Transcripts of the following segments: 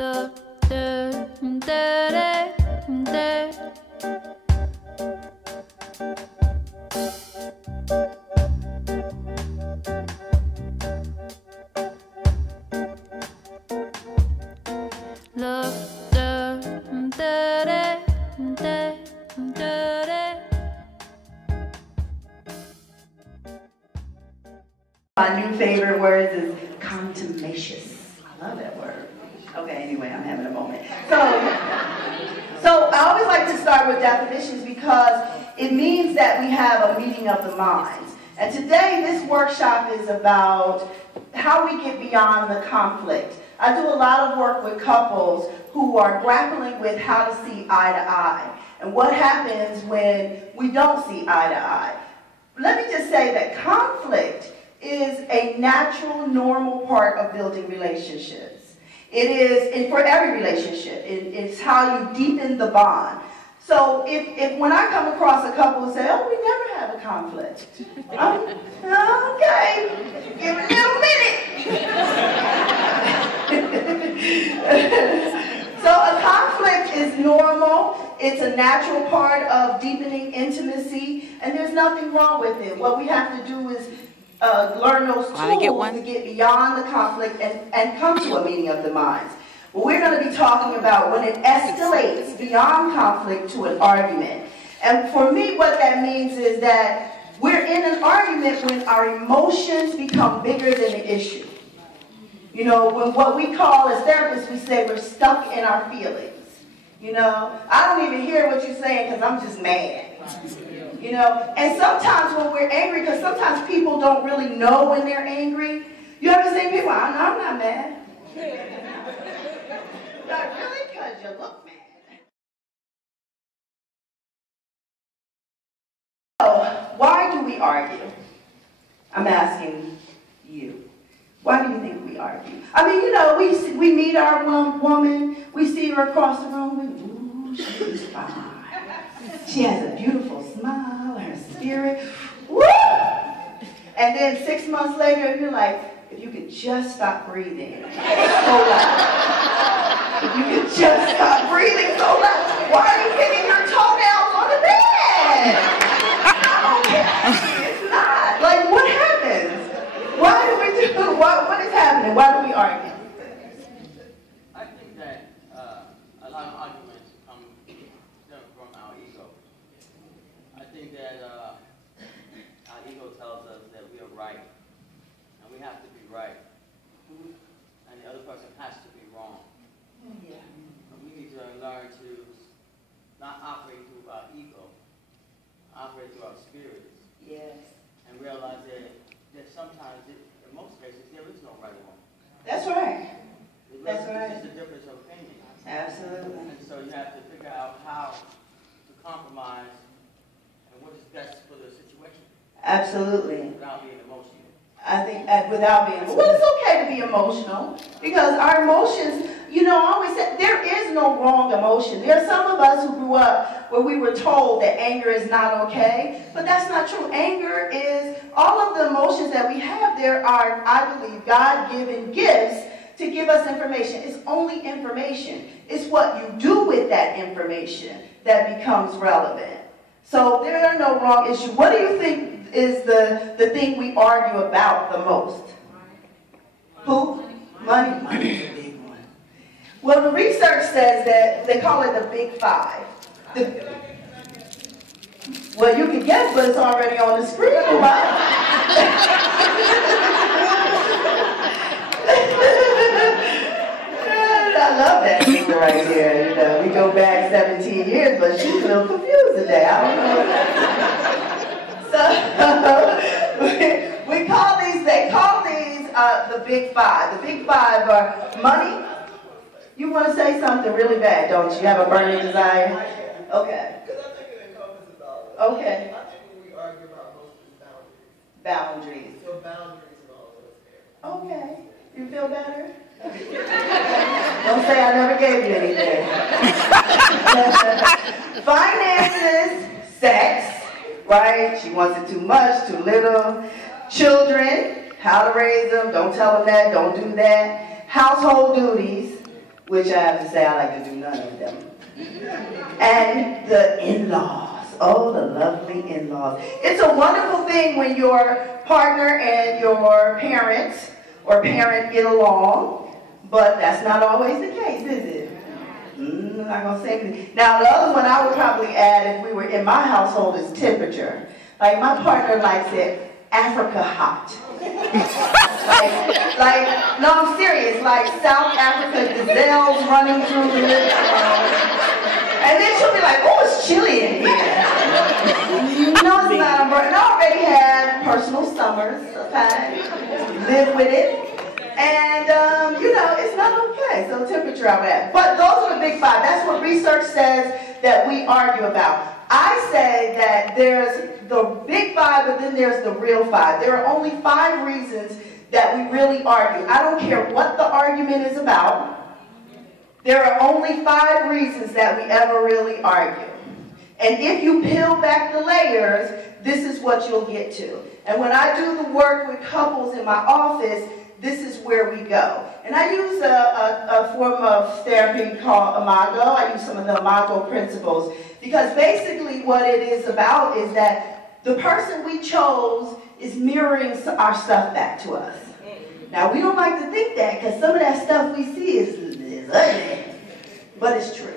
My new favorite words is contumacious. I love that word. Okay, anyway, I'm having a moment. So I always like to start with definitions because it means that we have a meeting of the minds. And today, this workshop is about how we get beyond the conflict. I do a lot of work with couples who are grappling with how to see eye to eye and what happens when we don't see eye to eye. Let me just say that conflict is a natural, normal part of building relationships. It is, and for every relationship, it's how you deepen the bond. So if when I come across a couple who say, oh, we never have a conflict, okay, give it a little minute. So a conflict is normal, it's a natural part of deepening intimacy, and there's nothing wrong with it. What we have to do is learn those tools to get beyond the conflict and come to a meeting of the minds. Well, we're going to be talking about when it escalates beyond conflict to an argument. And for me, what that means is that we're in an argument when our emotions become bigger than the issue. You know, when what we call as therapists, we say we're stuck in our feelings. You know, I don't even hear what you're saying because I'm just mad. You know, and sometimes when we're angry, because sometimes people don't really know when they're angry. You ever seen people, I'm not mad. Not really, because you look mad. So, why do we argue? I'm asking you. Why do you think we argue? I mean, you know, we meet our woman, we see her across the room, ooh, she's fine. She has a beautiful smile, her spirit, woo! And then 6 months later, you're like, if you could just stop breathing. It's so loud. If you could just stop breathing so loud. Why are you hitting your toenails on the bed? No, it's not. Like, what happens? Why do we do, what is happening? Why do we argue? I think that a lot of arguments come from our ego. I think that our ego tells us that we are right, and we have to be right, and the other person has to be wrong. Yeah. And we need to learn to not operate through our ego, operate through our spirits. Yes. And realize that sometimes, in most cases, there is no right or wrong. That's right. That's right. It's just a difference of opinion. Absolutely. And so you have to figure out how to compromise and what is best for the situation. Absolutely. Without being emotional. I think without being, well, it's okay to be emotional because our emotions, you know, I always say there is no wrong emotion. There are some of us who grew up where we were told that anger is not okay, but that's not true. Anger is, all of the emotions that we have there are, I believe, God-given gifts to give us information. It's only information. It's what you do with that information that becomes relevant. So there are no wrong issues. What do you think is the thing we argue about the most? Who? Money. Money is a big one. Well, the research says that they call it the big five. Well, you can guess, but it's already on the screen, right? I love that figure right here. You know, we go back 17 years, but she's a little confused today. I don't know. So we call these, they call these the big five. The big five are money. You want to say something really bad, don't you? You have a burning desire? Okay. Because I think it encompasses all of it. Okay. I think what we argue about most is boundaries. Boundaries. So boundaries and all of those areas. Okay. You feel better? Don't say I never gave you anything. Finances, sex, right? She wants it too much, too little. Children, how to raise them, don't tell them that, don't do that. Household duties, which I have to say I like to do none of them. And the in-laws. Oh, the lovely in-laws. It's a wonderful thing when your partner and your parents or parent get along, but that's not always the case, is it? I'm not going to say anything. Now, the other one I would probably add if we were in my household is temperature. Like, my partner likes it Africa hot. No, I'm serious. Like South Africa, gazelles running through the living room. And then she'll be like, oh, it's chilly in here. No, it's not. And I already had personal summers, okay? Live with it. And, it's not okay. So temperature I would add. But those are the big five. That's what research says that we argue about. I say that there's the big five, but then there's the real five. There are only 5 reasons that we really argue. I don't care what the argument is about. There are only 5 reasons that we ever really argue. And if you peel back the layers, this is what you'll get to. And when I do the work with couples in my office, this is where we go. And I use a form of therapy called Imago. I use some of the Imago principles. Because basically what it is about is that the person we chose is mirroring our stuff back to us. Now, we don't like to think that because some of that stuff we see is ugly. But it's true.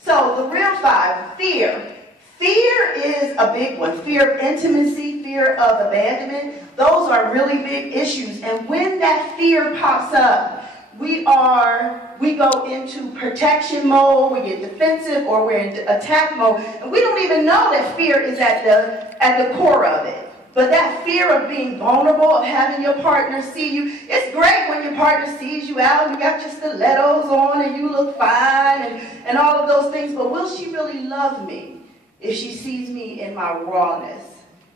So the real 5, fear. Fear is a big one. Fear of intimacy, fear of abandonment. Those are really big issues. And when that fear pops up, we go into protection mode, we get defensive, or we're in attack mode. And we don't even know that fear is at the core of it. But that fear of being vulnerable, of having your partner see you, it's great when your partner sees you out and you got your stilettos on and you look fine and all of those things. But will she really love me if she sees me in my rawness,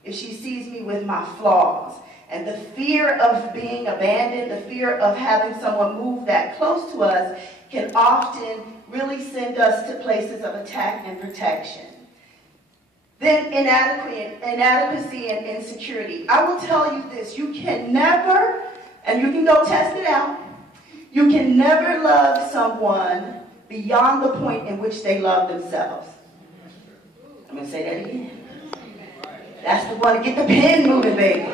if she sees me with my flaws? And the fear of being abandoned, the fear of having someone move that close to us can often really send us to places of attack and protection. Then inadequacy and insecurity. I will tell you this, you can never, and you can go test it out, you can never love someone beyond the point in which they love themselves. I'm going to say that again. That's the one to get the pen moving, baby.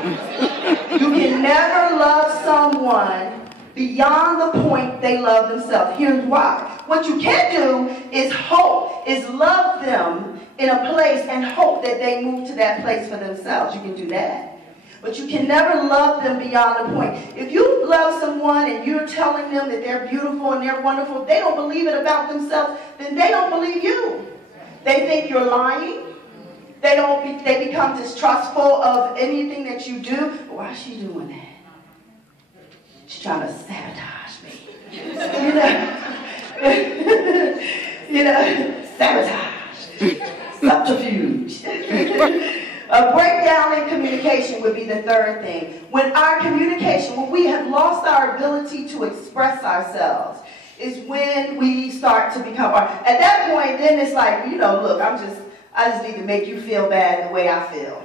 You can never love someone beyond the point they love themselves. Here's why. What you can do is hope, is love them in a place and hope that they move to that place for themselves. You can do that. But you can never love them beyond the point. If you love someone and you're telling them that they're beautiful and they're wonderful, they don't believe it about themselves, then they don't believe you. They think you're lying. They become distrustful of anything that you do. Why is she doing that? She's trying to sabotage me. Sabotage. Subterfuge. A breakdown in communication would be the third thing. When we have lost our ability to express ourselves, is when we start to become, at that point, then it's like, look, I just need to make you feel bad the way I feel.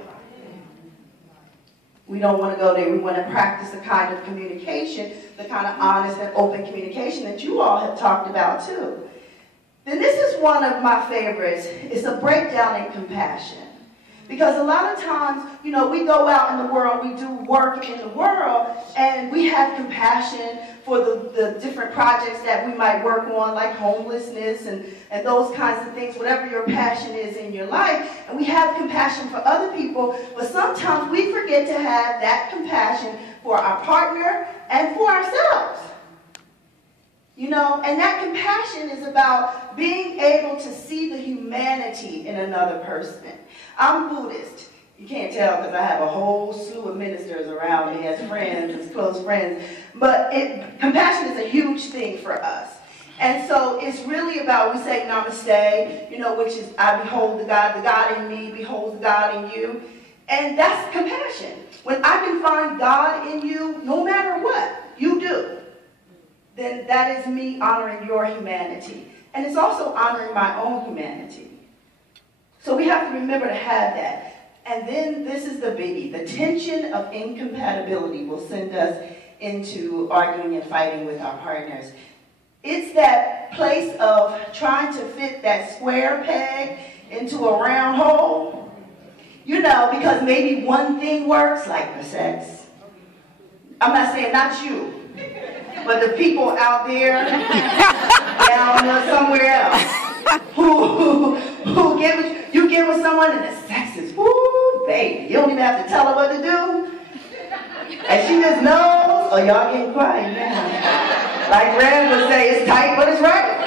We don't want to go there. We want to practice the kind of communication, the kind of honest and open communication that you all have talked about too. Then this is one of my favorites. It's a breakdown in compassion. Because a lot of times, we go out in the world, we do work in the world, and we have compassion for the different projects that we might work on, like homelessness and those kinds of things, whatever your passion is in your life. And we have compassion for other people, but sometimes we forget to have that compassion for our partner and for ourselves. And that compassion is about being able to see the humanity in another person. I'm Buddhist. You can't tell because I have a whole slew of ministers around me as friends, as close friends. But compassion is a huge thing for us. And so it's really about, we say namaste, which is I behold the God in me beholds the God in you. And that's compassion. When I can find God in you, no matter what you do, then that is me honoring your humanity. And it's also honoring my own humanity. So we have to remember to have that. And then this is the biggie. The tension of incompatibility will send us into arguing and fighting with our partners. It's that place of trying to fit that square peg into a round hole. You know, because maybe one thing works, like the sex. I'm not saying not you, but the people out there down somewhere else who get with someone and the sex is, woo, baby. You don't even have to tell her what to do. And she just knows, oh, y'all getting quiet now. Like Red would say, it's tight, but it's right.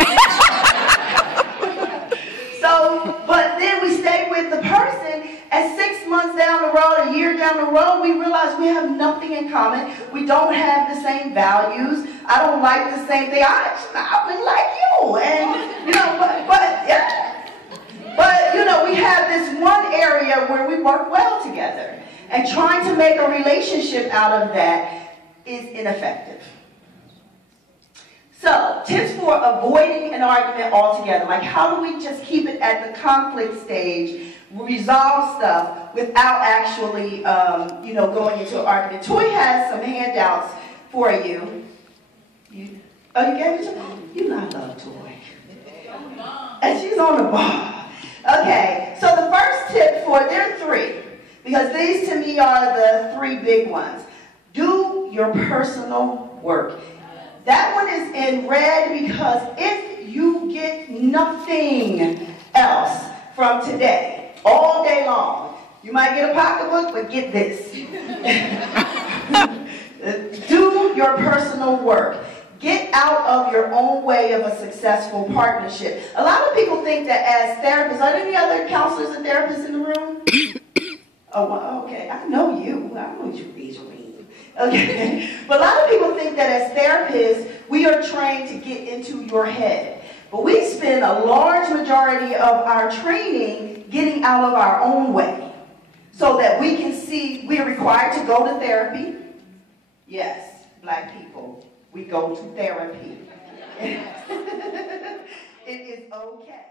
So, but then we stay with the person, and 6 months down the road, a year down the road, we realize we have nothing in common. We don't have the same values. I don't like the same thing. I really like you. And, you know, but, you know, we have this one area where we work well together. And trying to make a relationship out of that is ineffective. So, tips for avoiding an argument altogether. Like, how do we just keep it at the conflict stage, resolve stuff without actually, you know, going into an argument? Toy has some handouts for you. Oh, you gave it to me? You know I love Toy. And she's on the bar. Okay, so the first tip there are three, because these to me are the three big ones. Do your personal work. That one is in red because if you get nothing else from today, all day long, you might get a pocketbook, but get this. Do your personal work. Get out of your own way of a successful partnership. A lot of people think that as therapists, are there any other counselors and therapists in the room? Oh, well, okay, I know you. I know you, Adrienne. Okay, but a lot of people think that as therapists, we are trained to get into your head. But we spend a large majority of our training getting out of our own way so that we can see we're required to go to therapy. Yes, Black people, we go to therapy. It is okay.